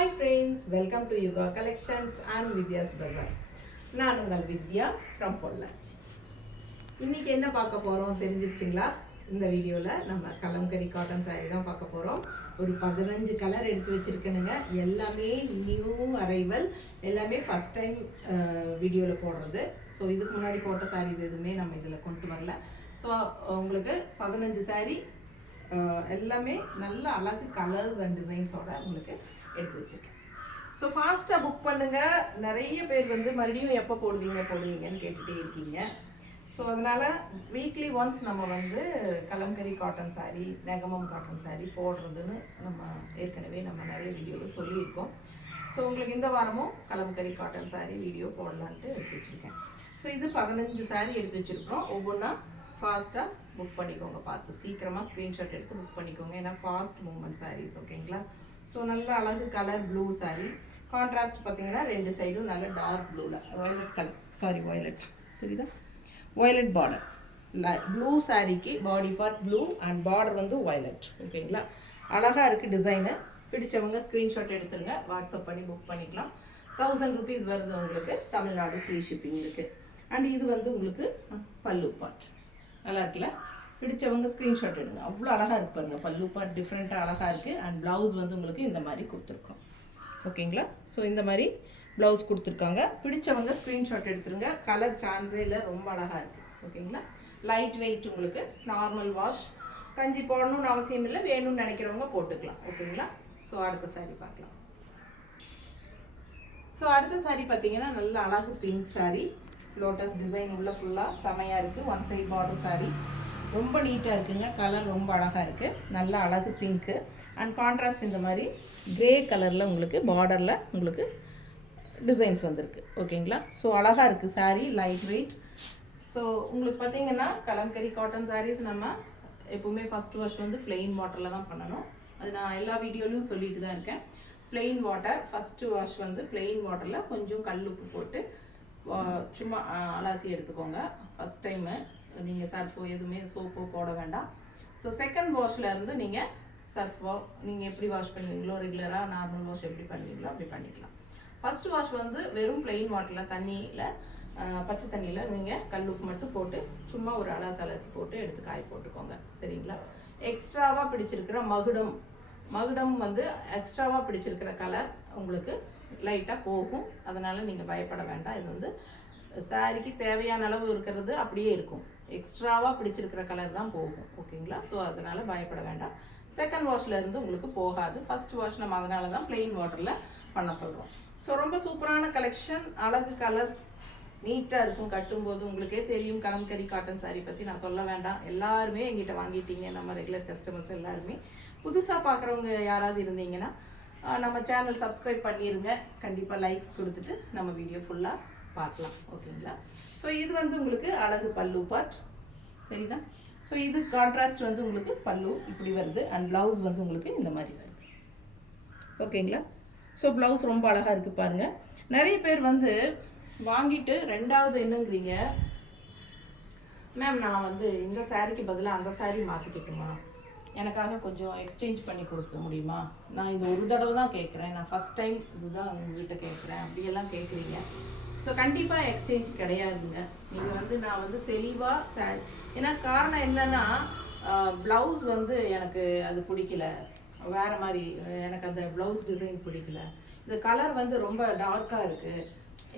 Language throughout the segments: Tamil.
Hi friends, welcome to Yoga Collections and Vidya's Bazaar. நான் உங்கள் வித்யா from பொள்ளாச்சி. இன்னைக்கு என்ன பார்க்க போறோம் தெரிஞ்சிருச்சுங்களா? இந்த வீடியோல நம்ம கலம்கரி காட்டன் saree தான் பார்க்க போறோம். ஒரு 15 கலர் எடுத்து வச்சிருக்கேனுங்க. எல்லாமே நியூ அரைவல், எல்லாமே ஃபர்ஸ்ட் டைம் வீடியோல போடுறது. ஸோ இதுக்கு முன்னாடி போட்ட sarees எதுவுமே நம்ம இதில் கொண்டு வரல. ஸோ உங்களுக்கு 15 saree எல்லாமே நல்ல அழகு கலர்ஸ் அண்ட் டிசைன்ஸோட உங்களுக்கு எடுத்து வச்சிருக்கேன். ஸோ ஃபாஸ்ட்டாக புக் பண்ணுங்கள். நிறைய பேர் வந்து மறுபடியும் எப்போ போடுவீங்கன்னு கேட்டுகிட்டே இருக்கீங்க. ஸோ அதனால் வீக்லி ஒன்ஸ் நம்ம வந்து கலம்கரி காட்டன் சாரீ, நெகமம் காட்டன் சாரீ போடுறதுன்னு நம்ம ஏற்கனவே நம்ம நிறைய வீடியோவில் சொல்லியிருக்கோம். ஸோ உங்களுக்கு இந்த வாரமும் கலம்கரி காட்டன் சாரீ வீடியோ போடலான்ட்டு எடுத்து வச்சுருக்கேன். ஸோ இது 15 சாரீ எடுத்து வச்சுருக்கோம். ஒவ்வொன்றா ஃபாஸ்ட்டாக புக் பண்ணிக்கோங்க. பார்த்து சீக்கிரமாக ஸ்க்ரீன்ஷாட் எடுத்து புக் பண்ணிக்கோங்க. ஏன்னா ஃபாஸ்ட் மூவ்மெண்ட் சாரீஸ், ஓகேங்களா? ஸோ நல்ல அழகு கலர் ப்ளூ சாரீ. கான்ட்ராஸ்ட் பார்த்தீங்கன்னா ரெண்டு சைடும் நல்ல டார்க் ப்ளூவில் வயலட் கலர், வயலட் தெரியுதா, வயலட் பார்டர். ப்ளூ சாரீக்கு body part blue and border வந்து வயலட், ஓகேங்களா? அழகாக இருக்குது டிசைனு. பிடிச்சவங்க ஸ்க்ரீன்ஷாட் எடுத்துருங்க, வாட்ஸ்அப் பண்ணி புக் பண்ணிக்கலாம். 1000 rupees வருது உங்களுக்கு. தமிழ்நாடு ஃப்ரீ ஷிப்பிங் இருக்குது. அண்ட் இது வந்து உங்களுக்கு பல்லு பார்ட் நல்லா இருக்குல்ல? பிடிச்சவங்க ஸ்க்ரீன்ஷாட் எடுங்க. அவ்வளோ அழகாக இருக்கு பாருங்கள். பல்லு பார்ட் டிஃப்ரெண்ட்டாக அழகாக இருக்குது. அண்ட் ப்ளவுஸ் வந்து உங்களுக்கு இந்த மாதிரி கொடுத்துருக்கோம், ஓகேங்களா? ஸோ இந்த மாதிரி ப்ளவுஸ் கொடுத்துருக்காங்க. பிடிச்சவங்க ஸ்க்ரீன்ஷாட் எடுத்துருங்க. கலர் சான்ஸே இல்லை, ரொம்ப அழகாக இருக்குது, ஓகேங்களா? லைட் வெயிட், உங்களுக்கு நார்மல் வாஷ், கஞ்சி போடணும்னு அவசியம் இல்லை. வேணும்னு நினைக்கிறவங்க போட்டுக்கலாம், ஓகேங்களா? ஸோ அடுத்த சாரீ பார்க்கலாம். ஸோ அடுத்த சாரீ பார்த்தீங்கன்னா நல்ல அழகு பிங்க் சாரீ, லோட்டஸ் டிசைன் உள்ள ஃபுல்லாக செமையாக இருக்குது. ஒன் சைட் பார்டர் சாரீ ரொம்ப நீட்டாக இருக்குங்க. கலர் ரொம்ப அழகாக இருக்குது. நல்ல அழகு பிங்க்கு அண்ட் கான்ட்ராஸ்ட் இந்த மாதிரி கிரே கலரில் உங்களுக்கு பார்டரில் உங்களுக்கு டிசைன்ஸ் வந்திருக்கு, ஓகேங்களா? ஸோ அழகாக இருக்குது சாரீ, லைட் வெயிட். ஸோ உங்களுக்கு பார்த்தீங்கன்னா கலம்கரி காட்டன் சாரீஸ் நம்ம எப்போவுமே ஃபஸ்ட் வாஷ் வந்து பிளெயின் வாட்டரில் தான் பண்ணணும். அது நான் எல்லா வீடியோலையும் சொல்லிட்டு தான் இருக்கேன். பிளெயின் வாட்டர் ஃபஸ்ட்டு வாஷ் வந்து பிளெயின் வாட்டரில் கொஞ்சம் கல்லுப்பு போட்டு சும்மா அலாசி எடுத்துக்கோங்க. ஃபஸ்ட் டைமு நீங்கள் சர்ஃபோ எதுவுமே சோப்போ போட வேண்டாம். ஸோ செகண்ட் வாஷில் இருந்து நீங்கள் சர்ஃபோ நீங்கள் எப்படி வாஷ் பண்ணுவீங்களோ, ரெகுலராக நார்மல் வாஷ் எப்படி பண்ணுவீங்களோ அப்படி பண்ணிக்கலாம். ஃபஸ்ட்டு வாஷ் வந்து வெறும் பிளெயின் வாட்டரில், தண்ணியில், பச்சை தண்ணியில் நீங்கள் கல்லுப்பு மட்டும் போட்டு சும்மா ஒரு அலாசி போட்டு எடுத்து காய போட்டுக்கோங்க, சரிங்களா? எக்ஸ்ட்ராவாக பிடிச்சிருக்கிற மகுடம் வந்து எக்ஸ்ட்ராவாக பிடிச்சிருக்கிற கலர் உங்களுக்கு லைட்டாக போகும். அதனால் நீங்கள் பயப்பட வேண்டாம். இது வந்து சாரிக்கு தேவையான அளவு இருக்கிறது அப்படியே இருக்கும். எக்ஸ்ட்ராவாக பிடிச்சிருக்கிற கலர் தான் போகும், ஓகேங்களா? ஸோ அதனால் பயப்பட வேண்டாம். செகண்ட் வாஷில் இருந்து உங்களுக்கு போகாது. ஃபஸ்ட் வாஷ் நம்ம அதனால தான் பிளெயின் வாட்டரில் பண்ண சொல்கிறோம். ஸோ ரொம்ப சூப்பரான கலெக்ஷன், அழகு கலர்ஸ், நீட்டாக இருக்கும். கட்டும்போது உங்களுக்கே தெரியும். கலம்கரி காட்டன் சாரீ பற்றி நான் சொல்ல வேண்டாம். எல்லாருமே எங்கிட்ட வாங்கிட்டீங்க, நம்ம ரெகுலர் கஸ்டமர்ஸ் எல்லாருமே. புதுசாக பார்க்குறவங்க யாராவது இருந்தீங்கன்னா நம்ம சேனல் சப்ஸ்கிரைப் பண்ணிடுங்க. கண்டிப்பாக லைக்ஸ் கொடுத்துட்டு நம்ம வீடியோ ஃபுல்லாக பார்க்கலாம், ஓகேங்களா? ஸோ இது வந்து உங்களுக்கு அழகு பல்லு பார்ட் தெரியுதா? ஸோ இது கான்ட்ராஸ்ட் வந்து உங்களுக்கு பல்லு இப்படி வருது அண்ட் ப்ளவுஸ் வந்து உங்களுக்கு இந்த மாதிரி வருது, ஓகேங்களா? ஸோ ப்ளவுஸ் ரொம்ப அழகாக இருக்குது பாருங்கள். நிறைய பேர் வந்து வாங்கிட்டு ரெண்டாவது என்னங்கிறீங்க, மேம் நான் வந்து இந்த சாரீக்கு பதிலாக அந்த சாரீ மாற்றிக்கிட்டுமா, எனக்காக கொஞ்சம் எக்ஸ்சேஞ்ச் பண்ணி கொடுக்க முடியுமா, நான் இது ஒரு தடவை தான் கேட்குறேன், நான் ஃபஸ்ட் டைம் இதுதான் உங்கள்கிட்ட கேட்குறேன் அப்படியெல்லாம் கேட்குறீங்க. ஸோ கண்டிப்பாக எக்ஸ்சேஞ்ச் கிடையாதுங்க. நீங்கள் வந்து நான் வந்து தெளிவாக சாரி, ஏன்னா காரணம் என்னென்னா ப்ளவுஸ் வந்து எனக்கு அது பிடிக்கல, வேறு மாதிரி எனக்கு அந்த ப்ளவுஸ் டிசைன் பிடிக்கல, இந்த கலர் வந்து ரொம்ப டார்க்காக இருக்குது.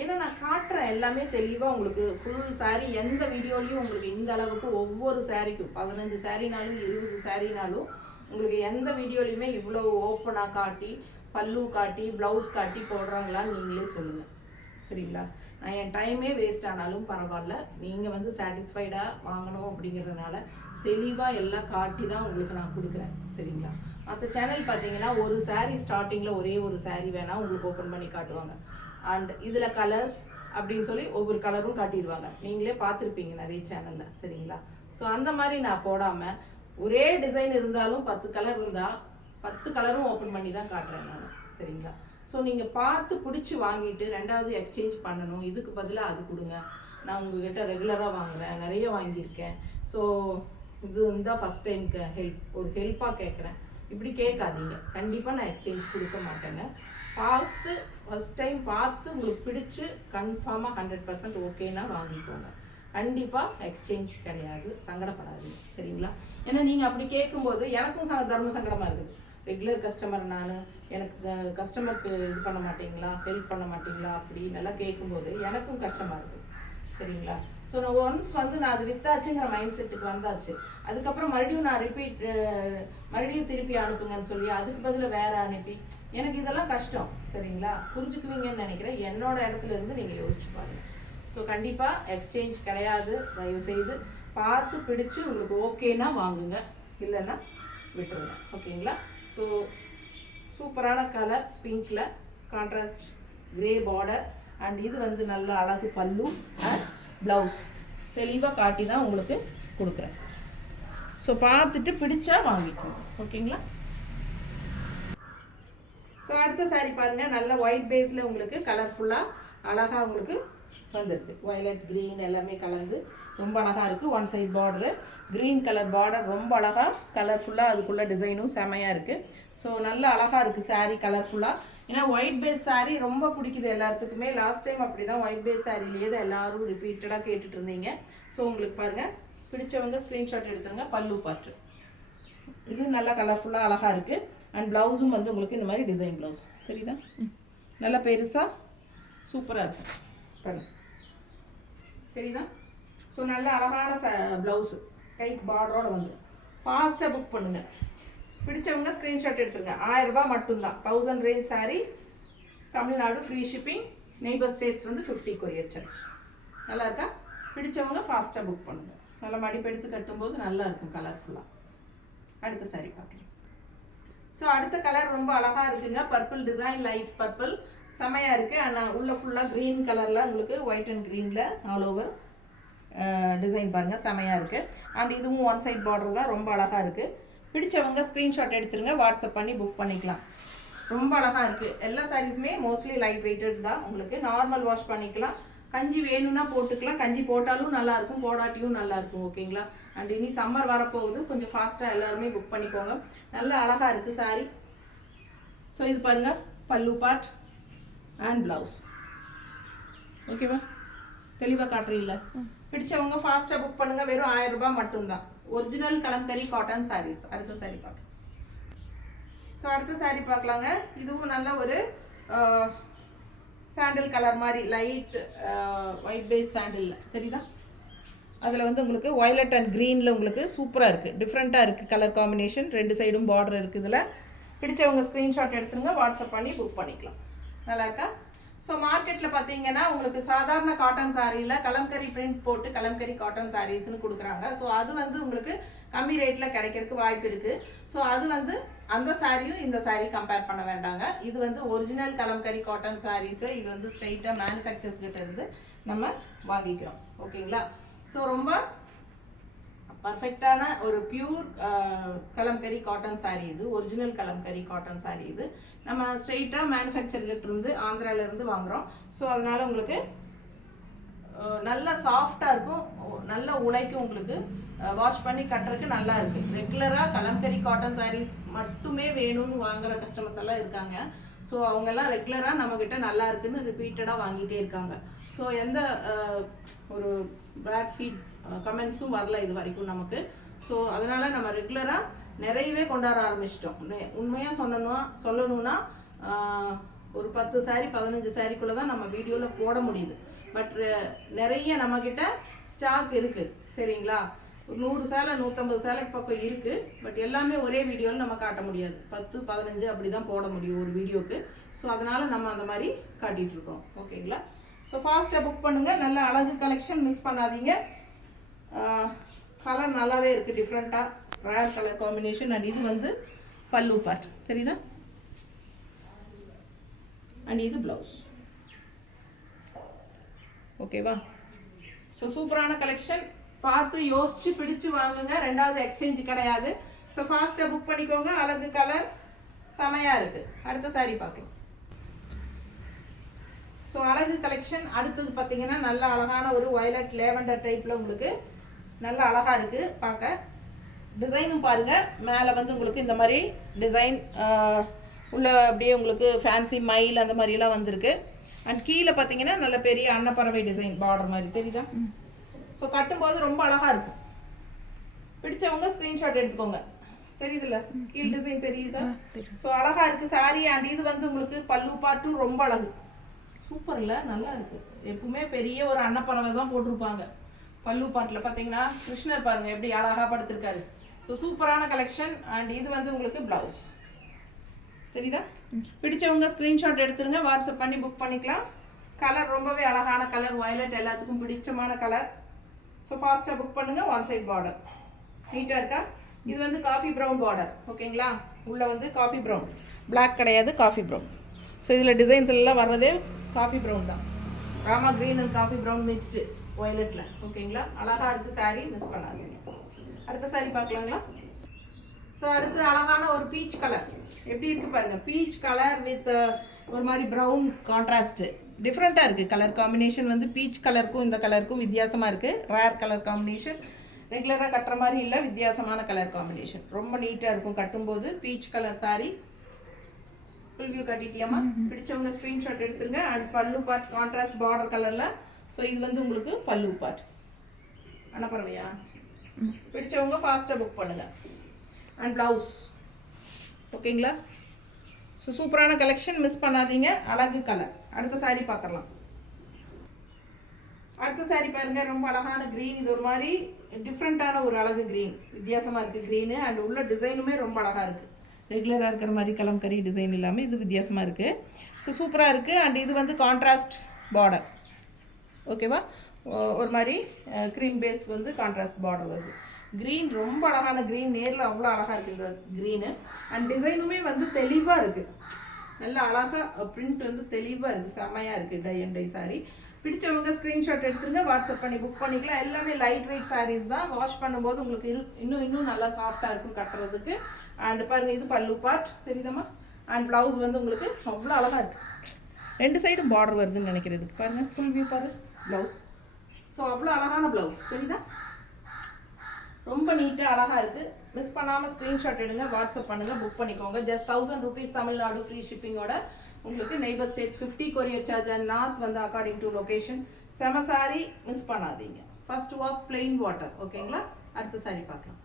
ஏன்னா நான் காட்டுறேன் எல்லாமே தெளிவாக உங்களுக்கு ஃபுல் சாரீ. எந்த வீடியோலையும் உங்களுக்கு இந்த அளவுக்கு ஒவ்வொரு சாரீக்கும் 15 சாரீனாலும் 20 சாரீனாலும் உங்களுக்கு எந்த வீடியோலையுமே இவ்வளோ ஓப்பனாக காட்டி, பல்லு காட்டி, ப்ளவுஸ் காட்டி போடுறாங்களான்னு நீங்களே சொல்லுங்கள், சரிங்களா? நான் என் டைமே வேஸ்ட் ஆனாலும் பரவாயில்ல. நீங்கள் வந்து சாட்டிஸ்ஃபைடாக வாங்கணும் அப்படிங்கிறதுனால தெளிவாக எல்லாம் காட்டி தான் உங்களுக்கு நான் கொடுக்குறேன், சரிங்களா? மற்ற சேனல் பார்த்தீங்கன்னா ஒரு சாரீ ஸ்டார்டிங்கில் ஒரே ஒரு சாரீ வேணால் உங்களுக்கு ஓப்பன் பண்ணி காட்டுவாங்க. அண்ட் இதில் கலர்ஸ் அப்படின்னு சொல்லி ஒவ்வொரு கலரும் காட்டிடுவாங்க. நீங்களே பார்த்துருப்பீங்க நிறைய சேனலில், சரிங்களா? ஸோ அந்த மாதிரி நான் போடாமல் ஒரே டிசைன் இருந்தாலும் 10 கலர் இருந்தால் 10 கலரும் ஓப்பன் பண்ணி தான் காட்டுறேன் நான், சரிங்களா? ஸோ நீங்கள் பார்த்து பிடிச்சி வாங்கிட்டு ரெண்டாவது எக்ஸ்சேஞ்ச் பண்ணணும், இதுக்கு பதிலாக அது கொடுங்க, நான் உங்கள்கிட்ட ரெகுலராக வாங்குகிறேன், நிறைய வாங்கியிருக்கேன், ஸோ இது தான் ஃபஸ்ட் டைமுக்கு ஒரு ஹெல்ப்பாக கேட்குறேன், இப்படி கேட்காதீங்க. கண்டிப்பாக நான் எக்ஸ்சேஞ்ச் கொடுக்க மாட்டேங்க. பார்த்து ஃபஸ்ட் டைம் பார்த்து உங்களுக்கு பிடிச்சி கன்ஃபார்மாக 100% ஓகேன்னா வாங்கிக்கோங்க. கண்டிப்பாக எக்ஸ்சேஞ்ச் கிடையாது, சங்கடப்படாதீங்க சரிங்களா. ஏன்னா நீங்கள் அப்படி கேட்கும்போது எனக்கும் தர்ம சங்கடமாக இருக்குது. ரெகுலர் கஸ்டமர் நான், எனக்கு கஸ்டமருக்கு இது பண்ண மாட்டிங்களா, ஹெல்ப் பண்ண மாட்டிங்களா அப்படி நல்லா கேட்கும்போது எனக்கும் கஷ்டமாக இருக்குது சரிங்களா. ஸோ நான் ஒன்ஸ் வந்து நான் அது வித்தாச்சுங்கிற மைண்ட் செட்டுக்கு வந்தாச்சு. அதுக்கப்புறம் மறுபடியும் நான் மறுபடியும் திருப்பி அனுப்புங்கன்னு சொல்லி அதுக்கு பதில் வேறு அனுப்பி எனக்கு இதெல்லாம் கஷ்டம் சரிங்களா. புரிஞ்சுக்குவீங்கன்னு நினைக்கிறேன். என்னோட இடத்துல இருந்து நீங்கள் யோசிச்சு பாருங்கள். ஸோ கண்டிப்பாக எக்ஸ்சேஞ்ச் கிடையாது. தயவுசெய்து பார்த்து பிடிச்சி உங்களுக்கு ஓகேனா வாங்குங்க, இல்லைன்னா விட்டுருங்க ஓகேங்களா. ஸோ சூப்பரான கலர் பிங்க்கில் கான்ட்ராஸ்ட் கிரே பார்டர் அண்ட் இது வந்து நல்ல அழகு பல்லு அண்ட் ப்ளவுஸ் தெளிவாக காட்டி தான் உங்களுக்கு கொடுக்குறேன். ஸோ பார்த்துட்டு பிடிச்சா வாங்கிக்கோங்க ஓகேங்களா. ஸோ அடுத்த சாரீ பாருங்கள். நல்ல ஒயிட் பேஸில் உங்களுக்கு கலர்ஃபுல்லாக அழகாக உங்களுக்கு வந்துருக்கு. வயலட் க்ரீன் எல்லாமே கலந்து ரொம்ப அழகாக இருக்குது. One side border green colour border ரொம்ப அழகாக கலர்ஃபுல்லாக அதுக்குள்ளே டிசைனும் செமையாக இருக்குது. ஸோ நல்ல அழகாக இருக்குது சாரீ கலர்ஃபுல்லாக. ஏன்னா ஒயிட் பேஸ் சாரீ ரொம்ப பிடிக்குது எல்லாத்துக்குமே. லாஸ்ட் டைம் அப்படி தான் ஒயிட் பேஸ் சாரீலேயே தான் எல்லோரும் ரிப்பீட்டடாக கேட்டுட்டு இருந்தீங்க. ஸோ உங்களுக்கு பாருங்கள், பிடிச்சவங்க ஸ்க்ரீன்ஷாட் எடுத்துருங்க. பல்லு பாட்டு இது நல்லா கலர்ஃபுல்லாக அழகாக இருக்குது. அண்ட் ப்ளவுஸும் வந்து உங்களுக்கு இந்த மாதிரி டிசைன் ப்ளவுஸ் தெரியுதா, நல்லா பெருசாக சூப்பராக இருக்கும் பாருங்க தெரியுதா. ஸோ நல்ல அழகான ப்ளவுஸு கைக்கு பார்டரோடு வந்துடும். ஃபாஸ்ட்டாக புக் பண்ணுங்கள். பிடிச்சவங்க ஸ்க்ரீன்ஷாட் எடுத்துருங்க. 1000 ரூபாய் மட்டும்தான். 1000 range sari, Tamil Nadu free shipping, neighbour states வந்து 50 கொரியர் சார்ஜ். நல்லா இருக்கா? பிடிச்சவங்க ஃபாஸ்ட்டாக புக் பண்ணுங்கள். நல்லா மடிப்பெடுத்து கட்டும்போது நல்லா இருக்கும் கலர்ஃபுல்லாக. அடுத்த சாரீ பார்க்கலாம். ஸோ அடுத்த கலர் ரொம்ப அழகாக இருக்குங்க. பர்பிள் டிசைன், லைட் பர்பிள் செமையாக இருக்குது. ஆனால் உள்ள ஃபுல்லாக க்ரீன் கலரில் உங்களுக்கு ஒயிட் அண்ட் க்ரீனில் ஆல் ஓவர் டிசைன் பாருங்கள் செமையாக இருக்குது. அண்ட் இதுவும் ஒன் சைட் பார்டர் தான், ரொம்ப அழகாக இருக்குது. பிடிச்சவங்க ஸ்க்ரீன்ஷாட் எடுத்துருங்க, வாட்ஸ்அப் பண்ணி புக் பண்ணிக்கலாம். ரொம்ப அழகாக இருக்குது. எல்லா சாரீஸுமே மோஸ்ட்லி லைட் வெயிட்டட் தான். உங்களுக்கு நார்மல் வாஷ் பண்ணிக்கலாம். கஞ்சி வேணும்னா போட்டுக்கலாம். கஞ்சி போட்டாலும் நல்லாயிருக்கும், போடாட்டியும் நல்லாயிருக்கும் ஓகேங்களா. அண்ட் இனி சம்மர் வரப்போகுது, கொஞ்சம் ஃபாஸ்ட்டாக எல்லாருமே புக் பண்ணிக்கோங்க. நல்லா அழகாக இருக்குது சாரீ. ஸோ இது பாருங்கள் பல்லு பார்ட் அண்ட் ப்ளவுஸ் ஓகேவா. தெளிவாக காட்டுறீங்களா? பிடிச்சவங்க ஃபாஸ்ட்டாக புக் பண்ணுங்கள். வெறும் 1000 ரூபாய் மட்டும்தான். Original Kalamkari cotton saris. அடுத்த சாரீ பார்க்கலாம். ஸோ அடுத்த சாரீ பார்க்கலாங்க. இதுவும் நல்ல ஒரு சாண்டில் கலர் மாதிரி லைட் ஒயிட் பேஸ் சாண்டில் தெரியுதா. அதில் வந்து உங்களுக்கு வயலட் அண்ட் க்ரீனில் உங்களுக்கு சூப்பராக இருக்குது, டிஃப்ரெண்ட்டாக இருக்குது கலர் காம்பினேஷன். 2 சைடும் பார்டர் இருக்குது. இதில் பிடிச்சவங்க ஸ்க்ரீன்ஷாட் எடுத்துருங்க, வாட்ஸ்அப் பண்ணி புக் பண்ணிக்கலாம். நல்லா இருக்கா? ஸோ மார்க்கெட்டில் பார்த்தீங்கன்னா உங்களுக்கு சாதாரண காட்டன் சாரியில் கலம்கரி பிரிண்ட் போட்டு கலம்கரி காட்டன் சாரீஸ்னு கொடுக்குறாங்க. ஸோ அது வந்து உங்களுக்கு கம்மி ரேட்டில் கிடைக்கிறதுக்கு வாய்ப்பு இருக்குது. ஸோ அது வந்து அந்த சாரியும் இந்த சாரீ கம்பேர் பண்ண வேண்டாங்க. இது வந்து ஒரிஜினல் கலம்கரி காட்டன் சாரீஸு. இது வந்து ஸ்ட்ரெயிட்டாக மேனுஃபேக்சர்ஸ் கிட்ட இருந்து நம்ம வாங்கிக்கிறோம் ஓகேங்களா. ஸோ ரொம்ப பர்ஃபெக்டான ஒரு பியூர் கலம்கரி காட்டன் சாரீ. இது ஒரிஜினல் கலம்கரி காட்டன் சாரீ. இது நம்ம ஸ்ட்ரெயிட்டாக மேனுஃபேக்சர்கிட்ட இருந்து ஆந்திராவிலேருந்து வாங்குகிறோம். ஸோ அதனால் உங்களுக்கு நல்லா சாஃப்டாக இருக்கும், நல்ல உழைக்கும். உங்களுக்கு வாஷ் பண்ணி கட்டுறதுக்கு நல்லா இருக்குது. ரெகுலராக கலம்கரி காட்டன் சாரீஸ் மட்டுமே வேணும்னு வாங்குகிற கஸ்டமர்ஸ் எல்லாம் இருக்காங்க. ஸோ அவங்கெல்லாம் ரெகுலராக நம்மக்கிட்ட நல்லா இருக்குன்னு ரிப்பீட்டடாக வாங்கிட்டே இருக்காங்க. ஸோ எந்த ஒரு பேட் ஃபீட் கமெண்ட்ஸும் வரல இது வரைக்கும் நமக்கு. ஸோ அதனால் நம்ம ரெகுலராக நிறையவே கொண்டாட ஆரம்பிச்சிட்டோம். உண்மையாக சொல்லணும்னா ஒரு 10 சாரீ 15 சாரீக்குள்ளே தான் நம்ம வீடியோவில் போட முடியுது. பட் நிறைய நம்மக்கிட்ட ஸ்டாக் இருக்குது சரிங்களா. 100 சேலை 150 சேலைக்கு பக்கம் இருக்குது. பட் எல்லாமே ஒரே வீடியோவில் நம்ம காட்ட முடியாது. 10 15 அப்படி தான் போட முடியும் ஒரு வீடியோவுக்கு. ஸோ அதனால் நம்ம அந்த மாதிரி காட்டிகிட்ருக்கோம் ஓகேங்களா. ஸோ ஃபாஸ்ட்டாக புக் பண்ணுங்கள். நல்ல அழகு கலெக்ஷன், மிஸ் பண்ணாதீங்க. கலர் நல்லாவே இருக்குது, டிஃப்ரெண்ட்டாக ரேர் கலர் காம்பினேஷன். அண்ட் இது வந்து பல்லு பார்ட் தெரியுதா. அண்ட் இது ப்ளவுஸ் ஓகேவா. ஸோ சூப்பரான கலெக்ஷன். பார்த்து யோசிச்சு பிடிச்சு வாங்குங்க. ரெண்டாவது எக்ஸ்சேஞ்ச் கிடையாது. ஸோ ஃபாஸ்ட்டாக புக் பண்ணிக்கோங்க. அழகு கலர் செமையாக இருக்குது. அடுத்த சாரீ பார்க்கலாம். ஸோ அழகு கலெக்ஷன் அடுத்தது பார்த்தீங்கன்னா நல்ல அழகான ஒரு வயலட் லேவண்டர் டைப்பில் உங்களுக்கு நல்ல அழகாக இருக்குது பார்க்க. டிசைனும் பாருங்கள், மேலே வந்து உங்களுக்கு இந்த மாதிரி டிசைன் உள்ள அப்படியே உங்களுக்கு ஃபேன்சி மயில் அந்த மாதிரிலாம் வந்திருக்கு. அண்ட் கீழே பார்த்தீங்கன்னா நல்ல பெரிய அன்னப்பறவை டிசைன் பார்டர் மாதிரி தெரியுதா? ஸோ கட்டும்போது ரொம்ப அழகாக இருக்கும். பிடிச்சவங்க ஸ்க்ரீன்ஷாட் எடுத்துக்கோங்க. தெரியுதுல்ல, கீழ் டிசைன் தெரியுதா? ஸோ அழகாக இருக்குது சாரீ. அண்ட் இது வந்து உங்களுக்கு பல்லு பார்ட்டும் ரொம்ப அழகு, சூப்பரில் நல்லா இருக்குது. எப்பவுமே பெரிய ஒரு அன்னப்பறவை தான் போட்டிருப்பாங்க. பல்லு பார்ட்டில் பார்த்தீங்கன்னா கிருஷ்ணர் பாருங்கள் எப்படி அழகாக படுத்திருக்காரு. ஸோ சூப்பரான கலெக்ஷன். அண்ட் இது வந்து உங்களுக்கு ப்ளவுஸ் தெரியுதா? பிடிச்சவங்க ஸ்க்ரீன்ஷாட் எடுத்துருங்க, வாட்ஸ்அப் பண்ணி புக் பண்ணிக்கலாம். கலர் ரொம்பவே அழகான கலர், வயலட் எல்லாத்துக்கும் பிடிச்சமான கலர். ஸோ ஃபாஸ்ட்டாக புக் பண்ணுங்கள். ஒன் சைட் பார்டர் நீட்டாக இருக்கா? இது வந்து காஃபி ப்ரௌன் பார்டர். ஓகேங்களா? உள்ளே வந்து காஃபி ப்ரௌன், பிளாக் கிடையாது, காஃபி ப்ரௌன். ஸோ இதில் டிசைன்ஸ் எல்லாம் வர்றதே காஃபி ப்ரௌன் தான். Rama green and coffee brown mixed வயலட்டில். ஓகேங்களா? அழகாக இருக்குது சாரீ, மிஸ் பண்ணாதீங்க. அடுத்த சாரீ பார்க்கலாங்களா? ஸோ அடுத்து அழகான ஒரு பீச் கலர் எப்படி இருக்குது பாருங்கள். பீச் கலர் வித் ஒரு மாதிரி ப்ரௌன் கான்ட்ராஸ்ட்டு டிஃப்ரெண்ட்டாக இருக்குது. கலர் காம்பினேஷன் வந்து பீச் கலருக்கும் இந்த கலருக்கும் வித்தியாசமாக இருக்குது. ரேர் கலர் காம்பினேஷன், ரெகுலராக கட்டுற மாதிரி இல்லை, வித்தியாசமான கலர் காம்பினேஷன். ரொம்ப நீட்டாக இருக்கும் கட்டும்போது. Peach colour sari full view கட்டிட்டியாமா? பிடிச்சவங்க ஸ்க்ரீன்ஷாட் எடுத்துருங்க. And pallu part contrast border கலரில். ஸோ இது வந்து உங்களுக்கு பல்லு பார்ட். அன்னப்பறவையா? பிடிச்சவங்க ஃபாஸ்ட்டாக புக் பண்ணுங்கள். And blouse. ஓகேங்களா? ஸோ சூப்பரான கலெக்ஷன், மிஸ் பண்ணாதீங்க. அழகு கலர். அடுத்த சாரீ பார்க்கலாம். அடுத்த சாரீ பாருங்கள், ரொம்ப அழகான க்ரீன். இது ஒரு மாதிரி டிஃப்ரெண்ட்டான ஒரு அழகு க்ரீன், வித்தியாசமாக இருக்குது க்ரீனு. அண்ட் உள்ள டிசைனுமே ரொம்ப அழகாக இருக்குது. ரெகுலராக இருக்கிற மாதிரி கலம்கரி டிசைன் இல்லாமல் இது வித்தியாசமாக இருக்குது. ஸோ சூப்பராக இருக்குது. அண்ட் இது வந்து கான்ட்ராஸ்ட் பார்டர். ஓகேவா? ஒரு மாதிரி க்ரீம் பேஸ் வந்து கான்ட்ராஸ்ட் பார்டர் வருது. க்ரீன் ரொம்ப அழகான க்ரீன், நேரில் அவ்வளோ அழகாக இருக்குது இந்த க்ரீனு. அண்ட் டிசைனுமே வந்து தெளிவாக இருக்குது, நல்ல அழகாக பிரிண்ட் வந்து தெளிவாக இருக்குது, செம்மையாக இருக்குது. Tie and dye sari. பிடிச்சவங்க ஸ்க்ரீன்ஷாட் எடுத்துருங்க, வாட்ஸ்அப் பண்ணி புக் பண்ணிக்கலாம். எல்லாமே லைட் வெயிட் சாரீஸ் தான். வாஷ் பண்ணும்போது உங்களுக்கு இன்னும் நல்லா சாஃப்டாக இருக்கும் கட்டுறதுக்கு. அண்ட் பாருங்கள், இது பல்லு பார்ட் தெரியுதம்மா? அண்ட் ப்ளவுஸ் வந்து உங்களுக்கு அவ்வளோ அழகாக இருக்குது. ரெண்டு சைடும் பார்டர் வருதுன்னு நினைக்கிறதுக்கு பாருங்கள். ஃபுல் வியூ பாரு ப்ளவுஸ். ஸோ அவ்வளோ அழகான ப்ளவுஸ் தெரியுதா? ரொம்ப நீட்டாக அழகாக இருக்குது. மிஸ் பண்ணாமல் ஸ்க்ரீன்ஷாட் எடுங்க, வாட்ஸ்அப் பண்ணுங்கள், புக் பண்ணிக்கோங்க. ஜஸ்ட் 1000 rupees தமிழ்நாடு ஃப்ரீ ஷிப்பிங்கோட. உங்களுக்கு neighbour states 50 courier charge. And north வந்து அக்கார்டிங் டு லொக்கேஷன். செம சாரி, மிஸ் பண்ணாதீங்க. First wash plain water. ஓகேங்களா? அடுத்த சாரி பார்க்கலாம்.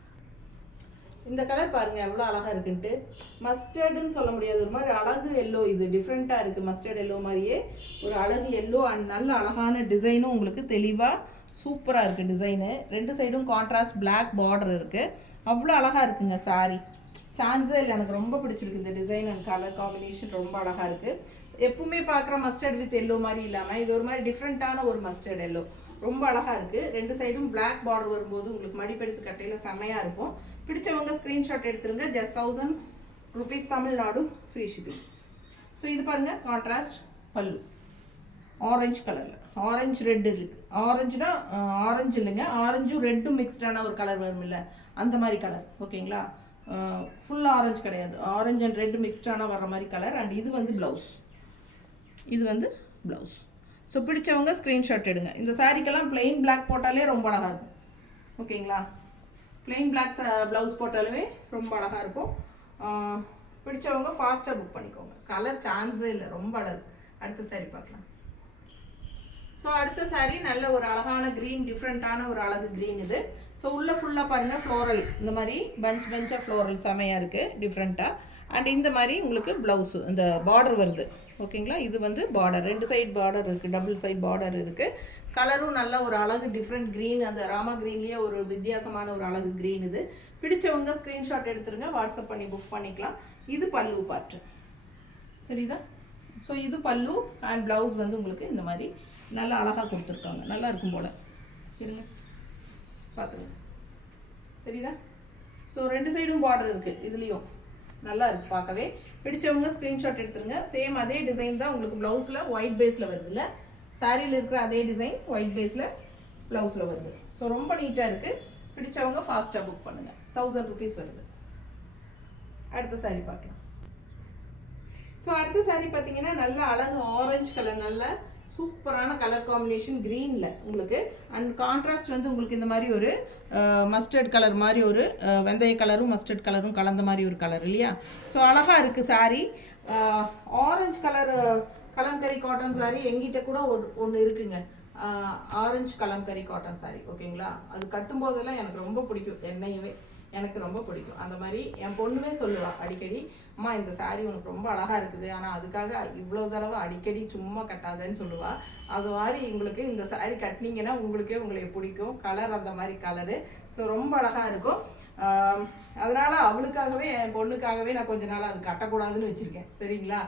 இந்த கலர் பாருங்கள் எவ்வளோ அழகாக இருக்குன்ட்டு. மஸ்டர்டுன்னு சொல்ல முடியாது, ஒரு மாதிரி அழகு எல்லோ. இது டிஃப்ரெண்ட்டாக இருக்குது, மஸ்டர்ட் எல்லோ மாதிரியே ஒரு அழகு எல்லோ. அண்ட் நல்ல அழகான டிசைனும் உங்களுக்கு தெளிவாக சூப்பராக இருக்குது டிசைனு. ரெண்டு சைடும் கான்ட்ராஸ்ட் பிளாக் பார்டர் இருக்குது. அவ்வளோ அழகாக இருக்குங்க சாரீ, சான்ஸே இல்லை. எனக்கு ரொம்ப பிடிச்சிருக்கு இந்த டிசைன் அண்ட் கலர் காம்பினேஷன், ரொம்ப அழகாக இருக்குது. எப்பவுமே பார்க்குற மஸ்டர்ட் வித் எல்லோ மாதிரி இல்லாமல் இது ஒரு மாதிரி டிஃப்ரெண்ட்டான ஒரு மஸ்டர்ட் எல்லோ, ரொம்ப அழகாக இருக்குது. ரெண்டு சைடும் பிளாக் பார்டர் வரும்போது உங்களுக்கு மடிப்பெடுத்து கட்டையில் செம்மையாக இருக்கும். பிடிச்சவங்க ஸ்க்ரீன்ஷாட் எடுத்துருங்க. Just 1000 rupees Tamil Nadu free shipping. So இது பாருங்கள், கான்ட்ராஸ்ட் பல்லு ஆரஞ்சு கலரில், ஆரஞ்சு ரெட் இருக்குது. ஆரஞ்சுனா ஆரஞ்சு இல்லைங்க, ஆரஞ்சும் ரெட்டும் மிக்ஸ்டான ஒரு கலர் வரும் இல்லை, அந்த மாதிரி கலர். ஓகேங்களா? ஃபுல் ஆரஞ்சு கிடையாது, ஆரஞ்சு அண்ட் ரெட் மிக்ஸ்டான வர்ற மாதிரி கலர். அண்ட் இது வந்து ப்ளவுஸ், இது வந்து ப்ளவுஸ். ஸோ பிடிச்சவங்க ஸ்க்ரீன்ஷாட் எடுங்க. இந்த சாரீக்கெல்லாம் பிளெயின் பிளாக் போட்டாலே ரொம்ப அழகாக இருக்கும். ஓகேங்களா? பிளெயின் பிளாக் ப்ளவுஸ் போட்டாலுமே ரொம்ப அழகாக இருக்கும். பிடிச்சவங்க ஃபாஸ்ட்டாக புக் பண்ணிக்கோங்க. கலர் சான்ஸே இல்லை, ரொம்ப அழகு. அடுத்த சாரீ பார்க்கலாம். ஸோ அடுத்த சாரீ நல்ல ஒரு அழகான க்ரீன், டிஃப்ரெண்ட்டான ஒரு அழகு க்ரீன் இது. ஸோ உள்ளே ஃபுல்லாக பாருங்கள் ஃப்ளோரல், இந்த மாதிரி பஞ்சாக ஃப்ளோரல் செமையாக இருக்குது டிஃப்ரெண்ட்டாக. அண்ட் இந்த மாதிரி உங்களுக்கு ப்ளவுஸு இந்த பார்டர் வருது. ஓகேங்களா? இது வந்து பார்டர், ரெண்டு சைடு பார்டர் இருக்குது, டபுள் சைடு பார்டர் இருக்குது. கலரும் நல்ல ஒரு அழகு டிஃப்ரெண்ட் க்ரீன், அந்த ராமா க்ரீன்லேயே ஒரு வித்தியாசமான ஒரு அழகு க்ரீன் இது. பிடிச்சவங்க ஸ்க்ரீன்ஷாட் எடுத்துருங்க, வாட்ஸ்அப் பண்ணி புக் பண்ணிக்கலாம். இது பல்லு பார்ட்டு தெரியுதா? ஸோ இது பல்லு அண்ட் ப்ளவுஸ் வந்து உங்களுக்கு இந்த மாதிரி நல்லா அழகாக கொடுத்துருக்காங்க, நல்லா இருக்கும் போல். இருங்க பார்த்துருங்க, தெரியுதா? ஸோ ரெண்டு சைடும் பார்டர் இருக்குது, இதுலேயும் நல்லா இருக்குது பார்க்கவே. பிடிச்சவங்க ஸ்க்ரீன்ஷாட் எடுத்துருங்க. சேம் அதே டிசைன் தான் உங்களுக்கு ப்ளவுஸில் ஒயிட் பேஸில் வருது இல்லை, சாரியில் இருக்கிற அதே டிசைன் ஒயிட் பேஸில் ப்ளவுஸில் வருது. ஸோ ரொம்ப நீட்டாக இருக்குது. பிடிச்சவங்க ஃபாஸ்ட்டாக புக் பண்ணுங்கள். 1000 rupees வருது. அடுத்த சாரீ பார்க்கலாம். ஸோ அடுத்த சாரீ பார்த்தீங்கன்னா நல்ல அழகு ஆரஞ்சு கலர், நல்ல சூப்பரான கலர் காம்பினேஷன் க்ரீனில் உங்களுக்கு. அண்ட் கான்ட்ராஸ்ட் வந்து உங்களுக்கு இந்த மாதிரி ஒரு மஸ்டர்ட் கலர் மாதிரி ஒரு வெந்தய கலரும் மஸ்டர்ட் கலரும் கலந்த மாதிரி ஒரு கலர் இல்லையா. ஸோ அழகாக இருக்குது sari. Orange colour kalamkari cotton sari எங்கிட்ட கூட ஒன்று இருக்குங்க. ஆரஞ்சு கலம்கரி காட்டன் சாரீ ஓகேங்களா. அது கட்டும்போதெல்லாம் எனக்கு ரொம்ப பிடிக்கும். என்னையுமே எனக்கு ரொம்ப பிடிக்கும். அந்த மாதிரி என் பொண்ணுமே சொல்லுவாள் அடிக்கடி, அம்மா இந்த சாரீ உனக்கு ரொம்ப அழகாக இருக்குது, ஆனால் அதுக்காக இவ்வளோ தடவை அடிக்கடி சும்மா கட்டாதேன்னு சொல்லுவாள். அது மாதிரி உங்களுக்கு இந்த சாரீ கட்டினீங்கன்னா உங்களுக்கு பிடிக்கும். கலர் அந்த மாதிரி கலரு. ஸோ ரொம்ப அழகாக இருக்கும். அதனால் அவளுக்காகவே என் பொண்ணுக்காகவே நான் கொஞ்ச நாள் அது கட்டக்கூடாதுன்னு வச்சுருக்கேன். சரிங்களா.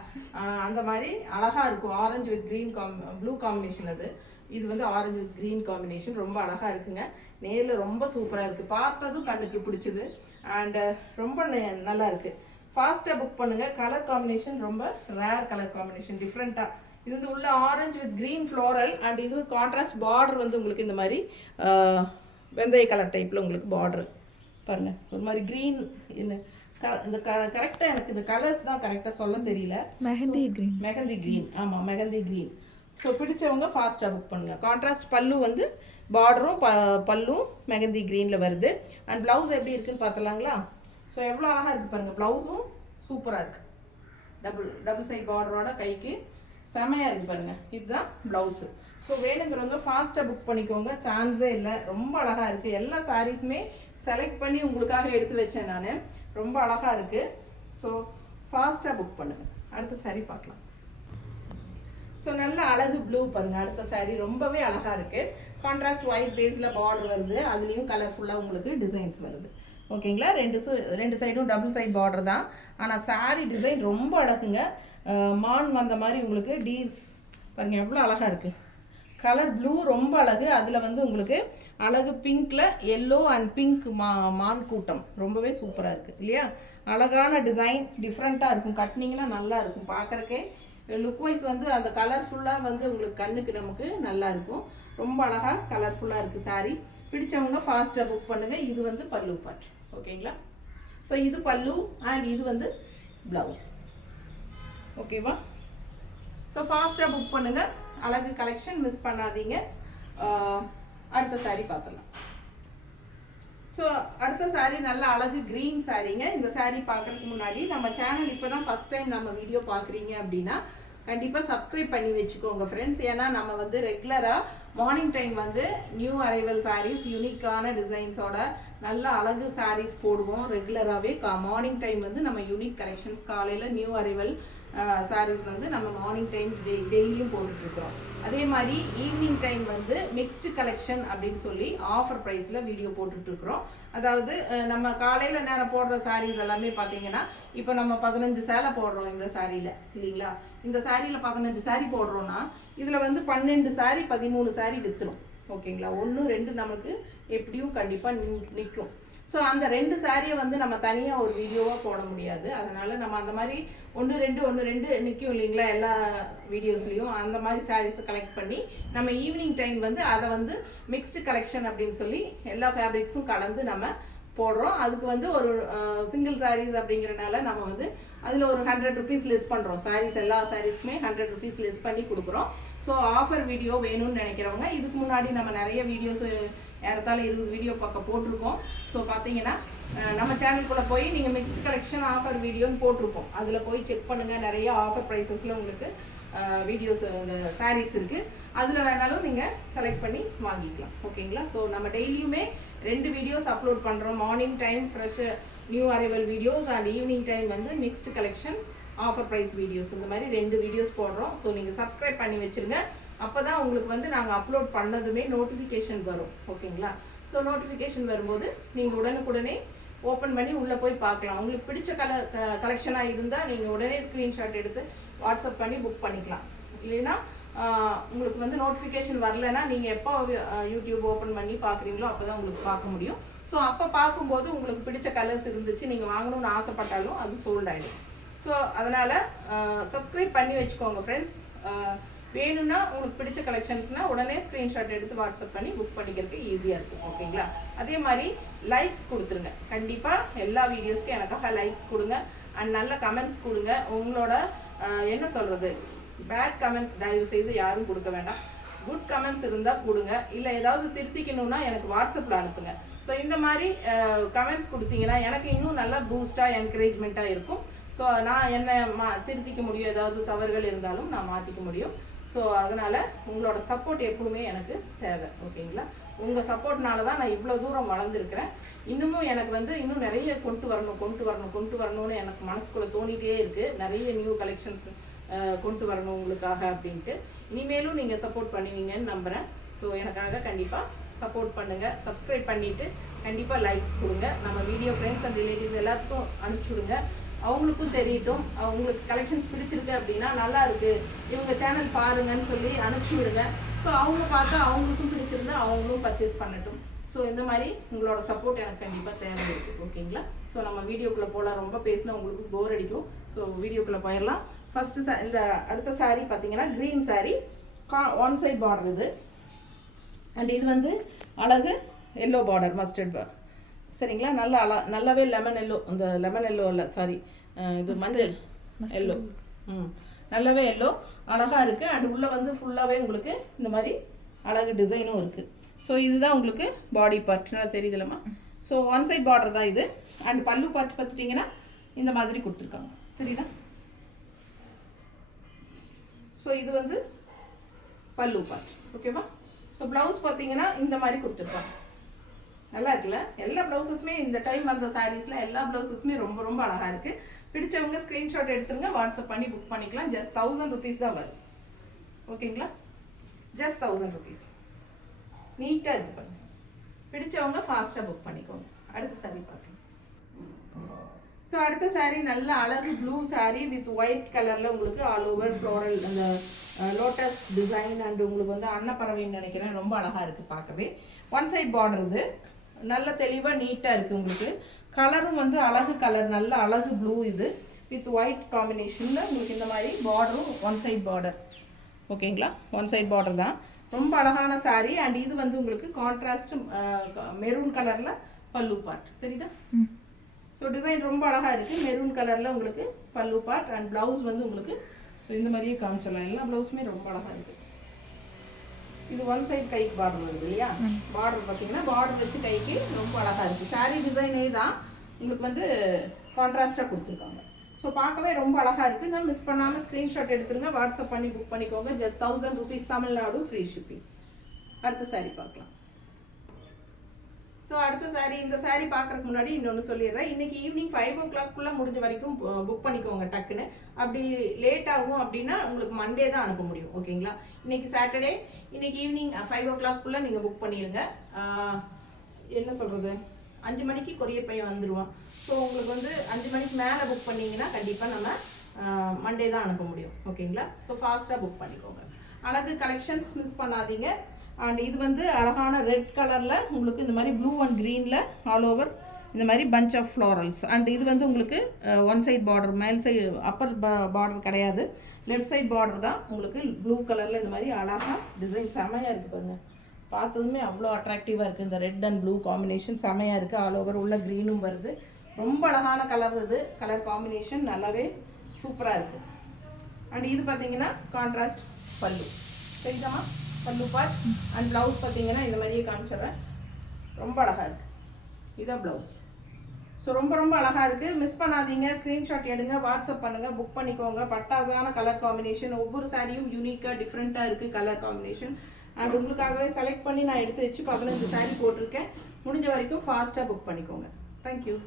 அந்த மாதிரி அழகாக இருக்கும். Orange with green blue combination. இது வந்து ஆரஞ்சு வித் க்ரீன் காம்பினேஷன் ரொம்ப அழகாக இருக்குங்க. நேரில் ரொம்ப சூப்பராக இருக்குது. பார்த்ததும் கண்ணுக்கு பிடிச்சிது. அண்டு ரொம்ப நல்லா இருக்குது. ஃபாஸ்ட்டாக புக் பண்ணுங்கள். கலர் காம்பினேஷன் ரொம்ப ரேர் கலர் காம்பினேஷன், டிஃப்ரெண்ட்டாக. இது வந்து உள்ள orange with green floral and இது கான்ட்ராஸ்ட் பார்டர் வந்து உங்களுக்கு இந்த மாதிரி வெந்தய கலர் டைப்பில் உங்களுக்கு பார்டர் பாருங்கள். ஒரு மாதிரி க்ரீன் இந்த கரெக்டாக எனக்கு இந்த கலர்ஸ் தான் கரெக்டாக சொல்ல தெரியல. மெஹந்தி க்ரீன் ஆமாம், மெஹந்தி க்ரீன். ஸோ பிடிச்சவங்க ஃபாஸ்ட்டாக புக் பண்ணுங்கள். கான்ட்ராஸ்ட் பல்லு வந்து பார்டரும் பல்லும் மெஹந்தி க்ரீனில் வருது. அண்ட் ப்ளவுஸ் எப்படி இருக்குன்னு பார்த்துலாங்களா. ஸோ எவ்வளோ அழகாக இருக்குது பாருங்கள். ப்ளவுஸும் சூப்பராக இருக்குது. டபுள் சைட் பார்டரோட கைக்கு செமையாக இருக்குது பாருங்கள். இதுதான் ப்ளவுஸு. ஸோ வேணுங்கிறவங்க ஃபாஸ்ட்டாக புக் பண்ணிக்கோங்க. சான்ஸே இல்லை. ரொம்ப அழகாக இருக்குது. எல்லா சாரீஸுமே செலக்ட் பண்ணி உங்களுக்காக எடுத்து வச்சேன் நான். ரொம்ப அழகாக இருக்குது. ஸோ ஃபாஸ்ட்டாக புக் பண்ணுங்கள். அடுத்த சாரீ பார்க்கலாம். ஸோ நல்ல அழகு ப்ளூ பாருங்கள். அடுத்த சாரீ ரொம்பவே அழகாக இருக்குது. கான்ட்ராஸ்ட் ஒயிட் பேஸில் பார்டர் வருது. அதுலேயும் கலர்ஃபுல்லாக உங்களுக்கு டிசைன்ஸ் வருது ஓகேங்களா. ரெண்டு சைடும் டபுள் சைட் பார்டர் தான். ஆனால் சாரீ டிசைன் ரொம்ப அழகுங்க. மான் வந்த மாதிரி உங்களுக்கு டீர்ஸ் பாருங்கள் எவ்வளோ அழகாக இருக்குது. கலர் ப்ளூ ரொம்ப அழகு. அதில் வந்து உங்களுக்கு அழகு பிங்க்கில் எல்லோ அண்ட் பிங்க் மான் கூட்டம் ரொம்பவே சூப்பராக இருக்குது இல்லையா. அழகான டிசைன், டிஃப்ரெண்ட்டாக இருக்கும். கட்டினீங்கன்னா நல்லா இருக்கும் பார்க்குறக்கே. லுக் வைஸ் வந்து அந்த கலர்ஃபுல்லாக வந்து உங்களுக்கு கண்ணுக்கு நமக்கு நல்லா இருக்கும். ரொம்ப அழகாக கலர்ஃபுல்லாக இருக்குது சாரீ. பிடிச்சவங்க ஃபாஸ்ட்டாக புக் பண்ணுங்கள். இது வந்து பல்லு பார்ட் ஓகேங்களா. ஸோ இது பல்லு அண்ட் இது வந்து ப்ளவுஸ் ஓகேவா. ஸோ ஃபாஸ்ட்டாக புக் பண்ணுங்கள். அழகு கலெக்ஷன் மிஸ் பண்ணாதீங்க. அடுத்த சாரீ பார்த்துடலாம். ஸோ அடுத்த சாரீ நல்ல அழகு க்ரீன் சாரீங்க. இந்த சாரீ பார்க்குறதுக்கு முன்னாடி நம்ம சேனல் இப்போ தான் ஃபஸ்ட் டைம் நம்ம வீடியோ பார்க்குறீங்க அப்படின்னா கண்டிப்பாக சப்ஸ்கிரைப் பண்ணி வச்சுக்கோங்க ஃப்ரெண்ட்ஸ். ஏன்னா நம்ம வந்து ரெகுலராக மார்னிங் டைம் வந்து நியூ அரைவல் சாரீஸ் யூனிக்கான டிசைன்ஸோட நல்ல அழகு சாரீஸ் போடுவோம் ரெகுலராகவே. மார்னிங் டைம் வந்து நம்ம யூனிக் கலெக்ஷன்ஸ் காலையில் நியூ அரைவல் சாரீஸ் வந்து நம்ம மார்னிங் டைம் டெய்லியும் போட்டுட்ருக்குறோம். அதே மாதிரி ஈவினிங் டைம் வந்து மிக்ஸ்டு கலெக்ஷன் அப்படின்னு சொல்லி ஆஃபர் ப்ரைஸில் வீடியோ போட்டுட்ருக்குறோம். அதாவது நம்ம காலையில் நேரம் போடுற சாரீஸ் எல்லாமே பார்த்தீங்கன்னா இப்போ நம்ம 15 சேலை போடுறோம் இந்த சாரியில் இல்லைங்களா. இந்த சாரியில் 15 சாரீ போடுறோன்னா இதில் வந்து 12 சாரீ 13 சாரீ விற்றுரும் ஓகேங்களா. 1 2 நமக்கு எப்படியும் கண்டிப்பாக நிற்கும். ஸோ அந்த 2 சாரியை வந்து நம்ம தனியாக ஒரு வீடியோவாக போட முடியாது. அதனால் நம்ம அந்த மாதிரி 1 2 நிற்கும் இல்லைங்களா எல்லா வீடியோஸ்லேயும். அந்த மாதிரி சாரீஸை கலெக்ட் பண்ணி நம்ம ஈவினிங் டைம் வந்து அதை வந்து மிக்ஸ்டு கலெக்ஷன் அப்படின்னு சொல்லி எல்லா ஃபேப்ரிக்ஸும் கலந்து நம்ம போடுறோம். அதுக்கு வந்து ஒரு சிங்கிள் சாரீஸ் அப்படிங்கிறனால நம்ம வந்து அதில் ஒரு 100 ருபீஸ் லெஸ் பண்ணுறோம். சாரீஸ் எல்லா சாரீஸுமே 100 ருபீஸ் லெஸ் பண்ணி கொடுக்குறோம். ஸோ ஆஃபர் வீடியோ வேணும்னு நினைக்கிறவங்க இதுக்கு முன்னாடி நம்ம நிறைய வீடியோஸ் ஏறத்தாழ 20 வீடியோ பக்கம் போட்டிருக்கோம். ஸோ பார்த்தீங்கன்னா நம்ம சேனலுக்குள்ளே போய் நீங்கள் மிக்ஸ்டு கலெக்ஷன் ஆஃபர் வீடியோன்னு போட்டிருப்போம். அதில் போய் செக் பண்ணுங்கள். நிறைய ஆஃபர் ப்ரைஸஸில் உங்களுக்கு வீடியோஸ் இந்த சாரீஸ் இருக்குது. அதில் வேணாலும் நீங்கள் செலக்ட் பண்ணி வாங்கிக்கலாம் ஓகேங்களா. ஸோ நம்ம டெய்லியுமே 2 வீடியோஸ் அப்லோட் பண்ணுறோம். Morning time fresh new arrival videos and evening time வந்து mixed collection offer price videos. இந்த மாதிரி 2 வீடியோஸ் போடுறோம். ஸோ நீங்கள் சப்ஸ்கிரைப் பண்ணி வச்சுருங்க. அப்போ தான் உங்களுக்கு வந்து நாங்கள் அப்லோட் பண்ணதுமே நோட்டிஃபிகேஷன் வரும் ஓகேங்களா. ஸோ நோட்டிஃபிகேஷன் வரும்போது நீங்கள் உடனுக்குடனே ஓப்பன் பண்ணி உள்ளே போய் பார்க்கலாம். உங்களுக்கு பிடிச்ச கலெக்ஷனாக இருந்தால் நீங்கள் உடனே ஸ்க்ரீன்ஷாட் எடுத்து வாட்ஸ்அப் பண்ணி புக் பண்ணிக்கலாம். இல்லைன்னா உங்களுக்கு வந்து நோட்டிஃபிகேஷன் வரலைன்னா நீங்கள் எப்போ யூடியூப் ஓப்பன் பண்ணி பார்க்குறீங்களோ அப்போ தான் உங்களுக்கு பார்க்க முடியும். ஸோ அப்போ பார்க்கும்போது உங்களுக்கு பிடிச்ச கலர்ஸ் இருந்துச்சு நீங்கள் வாங்கணும்னு ஆசைப்பட்டாலும் அது சோல்ட் ஆகிடும். ஸோ அதனால் சப்ஸ்கிரைப் பண்ணி வச்சுக்கோங்க ஃப்ரெண்ட்ஸ். வேணும்னா உங்களுக்கு பிடிச்ச கலெக்ஷன்ஸ்னால் உடனே ஸ்க்ரீன்ஷாட் எடுத்து வாட்ஸ்அப் பண்ணி புக் பண்ணிக்கிறதுக்கு ஈஸியாக இருக்கும் ஓகேங்களா. அதே மாதிரி லைக்ஸ் கொடுத்துருங்க. கண்டிப்பாக எல்லா வீடியோஸ்க்கும் எனக்காக லைக்ஸ் கொடுங்க அண்ட் நல்ல கமெண்ட்ஸ் கொடுங்க. உங்களோட என்ன சொல்கிறது பேட் கமெண்ட்ஸ் தயவு செய்து யாரும் கொடுக்க வேண்டாம். குட் கமெண்ட்ஸ் இருந்தால் கொடுங்க. இல்லை ஏதாவது திருத்திக்கணும்னா எனக்கு வாட்ஸ்அப்பில் அனுப்புங்க. ஸோ இந்த மாதிரி கமெண்ட்ஸ் கொடுத்தீங்கன்னா எனக்கு இன்னும் நல்லா பூஸ்டாக என்கரேஜ்மெண்ட்டாக இருக்கும். ஸோ நான் என்ன திருத்திக்க முடியும், ஏதாவது தவறுகள் இருந்தாலும் நான் மாற்றிக்க முடியும். ஸோ அதனால் உங்களோட சப்போர்ட் எப்பவுமே எனக்கு தேவை. ஓகேங்களா? உங்கள் சப்போர்ட்னால தான் நான் இவ்வளோ தூரம் வளர்ந்துருக்கிறேன். இன்னமும் எனக்கு வந்து இன்னும் நிறைய கொண்டு வரணும்னு எனக்கு மனசுக்குள்ளே தோணிகிட்டே இருக்குது. நிறைய நியூ கலெக்ஷன்ஸ் கொண்டு வரணும் உங்களுக்காக அப்படின்ட்டு. இனிமேலும் நீங்கள் சப்போர்ட் பண்ணுவீங்கன்னு நம்புகிறேன். ஸோ எனக்காக கண்டிப்பாக சப்போர்ட் பண்ணுங்கள். சப்ஸ்கிரைப் பண்ணிவிட்டு கண்டிப்பாக லைக்ஸ் கொடுங்க. நம்ம வீடியோ ஃப்ரெண்ட்ஸ் அண்ட் ரிலேட்டிவ்ஸ் எல்லாத்துக்கும் அனுப்பிச்சுடுங்க. அவங்களுக்கும் தெரியட்டும். அவங்களுக்கு கலெக்ஷன்ஸ் பிடிச்சிருக்கு அப்படின்னா நல்லா இருக்குது இவங்க சேனல் பாருங்கன்னு சொல்லி அனுப்பிச்சி விடுங்க. ஸோ அவங்க பார்த்தா அவங்களுக்கும் பிடிச்சிருந்தா அவங்களும் பர்ச்சேஸ் பண்ணட்டும். ஸோ இந்த மாதிரி உங்களோட சப்போர்ட் எனக்கு கண்டிப்பாக தேவை இருக்குது. ஓகேங்களா? ஸோ நம்ம வீடியோக்குள்ளே போகலாம். ரொம்ப பேசினா உங்களுக்கு போர் அடிக்கும். ஸோ வீடியோக்குள்ளே போயிடலாம். ஃபஸ்ட்டு இந்த அடுத்த சாரீ பார்த்தீங்கன்னா green sari, one side border இது. அண்ட் இது வந்து அழகு எல்லோ பார்டர், மஸ்டர்ட் பார்டர். சரிங்களா? நல்லாவே லெமன் எல்லோ, இந்த லெமன் எல்லோ இல்லை சாரி, இது மஞ்சள் எல்லோ. நல்லாவே எல்லோ அழகாக இருக்குது. அண்ட் உள்ளே வந்து ஃபுல்லாகவே உங்களுக்கு இந்த மாதிரி அழகு டிசைனும் இருக்குது. ஸோ இதுதான் உங்களுக்கு பாடி பார்ட். நல்லா தெரியுதுலம்மா? ஸோ ஒன் சைட் பார்டர் தான் இது. அண்ட் பல்லு பார்ட் பார்த்துட்டிங்கன்னா இந்த மாதிரி கொடுத்துருக்காங்க. தெரியுதா? ஸோ இது வந்து பல்லு பார்ட். ஓகேவா? ஸோ ப்ளவுஸ் பார்த்தீங்கன்னா இந்த மாதிரி கொடுத்துருக்காங்க. நல்லா இருக்குல்ல? எல்லா ப்ளவுஸஸுமே இந்த டைம் அந்த சாரீஸில் எல்லா ப்ளவுஸஸுமே ரொம்ப ரொம்ப அழகாக இருக்குது. பிடிச்சவங்க ஸ்க்ரீன்ஷாட் எடுத்துருங்க, வாட்ஸ்அப் பண்ணி புக் பண்ணிக்கலாம். ஜஸ்ட் 1000 rupees தான் வரும். ஓகேங்களா? Just 1000 rupees. நீட்டாக இது பண்ணுங்க. பிடிச்சவங்க ஃபாஸ்ட்டாக புக் பண்ணிக்கோங்க. அடுத்த சாரீ பார்க்கலாம். ஸோ அடுத்த சாரீ நல்ல அழகு ப்ளூ சாரீ வித் ஒயிட் கலரில் உங்களுக்கு ஆல் ஓவர் ஃப்ளோரல் அந்த லோட்டஸ் டிசைன் அண்ட் உங்களுக்கு வந்து அன்னப்பறவைன்னு நினைக்கிறேன். ரொம்ப அழகாக இருக்குது பார்க்கவே. ஒன் சைட் பார்டர் இது. நல்ல தெளிவாக நீட்டாக இருக்குது. உங்களுக்கு கலரும் வந்து அழகு கலர், நல்ல அழகு ப்ளூ இது வித் ஒயிட் காம்பினேஷனில் உங்களுக்கு இந்த மாதிரி பார்டரும் ஒன் சைட் பார்டர். ஓகேங்களா? ஒன் சைட் பார்டர் தான். ரொம்ப அழகான சாரீ. அண்ட் இது வந்து உங்களுக்கு கான்ட்ராஸ்ட் மெரூன் கலரில் பல்லு பார்ட். தெரியுதா? ஸோ டிசைன் ரொம்ப அழகாக இருக்குது. மெரூன் கலரில் உங்களுக்கு பல்லு பார்ட் அண்ட் ப்ளவுஸ் வந்து உங்களுக்கு ஸோ இந்த மாதிரியே காமிச்சிடலாம். எல்லா ப்ளவுஸுமே ரொம்ப அழகாக இருக்குது. இது ஒன் சைட் கைக்கு பார்டர் வருது இல்லையா? பார்டர் பார்த்தீங்கன்னா பார்டர் வச்சு கைக்கு ரொம்ப அழகாக இருக்குது. சாரீ டிசைனே தான் உங்களுக்கு வந்து கான்ட்ராஸ்டாக கொடுத்துருக்காங்க. ஸோ பார்க்கவே ரொம்ப அழகாக இருக்குது. நான் மிஸ் பண்ணாமல் ஸ்க்ரீன்ஷாட் எடுத்துருங்க, வாட்ஸ்அப் பண்ணி புக் பண்ணிக்கோங்க. Just 1000 rupees, Tamil Nadu free shipping. அடுத்த சாரீ பார்க்கலாம். ஸோ அடுத்த சாரீ, இந்த சாரீ பார்க்குறதுக்கு முன்னாடி இன்னொன்று சொல்லிடுறேன். இன்றைக்கி ஈவினிங் 5 o'clock முடிஞ்ச வரைக்கும் புக் பண்ணிக்கோங்க டக்குன்னு. அப்படி லேட் ஆகும் அப்படின்னா உங்களுக்கு மண்டே தான் அனுப்ப முடியும். ஓகேங்களா? இன்றைக்கி சாட்டர்டே, இன்றைக்கி ஈவினிங் 5 o'clock நீங்கள் புக் பண்ணிடுங்க. என்ன சொல்கிறது, 5 மணிக்கு கொரியர் பையன் வந்துடுவான். ஸோ உங்களுக்கு வந்து 5 மணிக்கு மேலே புக் பண்ணிங்கன்னா கண்டிப்பாக நம்ம மண்டே தான் அனுப்ப முடியும். ஓகேங்களா? ஸோ ஃபாஸ்ட்டாக புக் பண்ணிக்கோங்க. அழகு கலெக்ஷன்ஸ் மிஸ் பண்ணாதீங்க. அண்ட் இது வந்து அழகான ரெட் கலரில் உங்களுக்கு இந்த மாதிரி ப்ளூ அண்ட் க்ரீனில் ஆல் ஓவர் இந்த மாதிரி பஞ்ச் ஆஃப் ஃப்ளாரல்ஸ். அண்ட் இது வந்து உங்களுக்கு ஒன் சைட் பார்டர், மேல் சைடு அப்பர் பார்டர் கிடையாது, லெஃப்ட் சைட் பார்டர் தான். உங்களுக்கு ப்ளூ கலரில் இந்த மாதிரி அழகாக டிசைன் செமையாக இருக்குது பாருங்கள். பார்த்ததுமே அவ்வளோ அட்ராக்டிவாக இருக்குது. இந்த ரெட் அண்ட் ப்ளூ காம்பினேஷன் செமையாக இருக்குது. ஆல் ஓவர் உள்ள க்ரீனும் வருது. ரொம்ப அழகான கலர் இது. கலர் காம்பினேஷன் நல்லாவே சூப்பராக இருக்குது. அண்ட் இது பார்த்தீங்கன்னா கான்ட்ராஸ்ட் பல்லு. சரிதாம்மா? பல்லு பார்ட் அண்ட் ப்ளவுஸ் பார்த்தீங்கன்னா இந்த மாதிரியே காமிச்சிட்றேன். ரொம்ப அழகாக இருக்குது. இதான் ப்ளவுஸ். ஸோ ரொம்ப ரொம்ப அழகாக இருக்குது. மிஸ் பண்ணாதீங்க. ஸ்க்ரீன்ஷாட் எடுங்க, வாட்ஸ்அப் பண்ணுங்கள், புக் பண்ணிக்கோங்க. பட்டாசான கலர் காம்பினேஷன். ஒவ்வொரு சாரியும் யூனிக்காக டிஃப்ரெண்ட்டாக இருக்குது கலர் காம்பினேஷன். அண்ட் உங்களுக்காகவே செலக்ட் பண்ணி நான் எடுத்து வச்சு 15 சாரீ போட்டிருக்கேன். முடிஞ்ச வரைக்கும் ஃபாஸ்ட்டாக புக் பண்ணிக்கோங்க. தேங்க்யூ.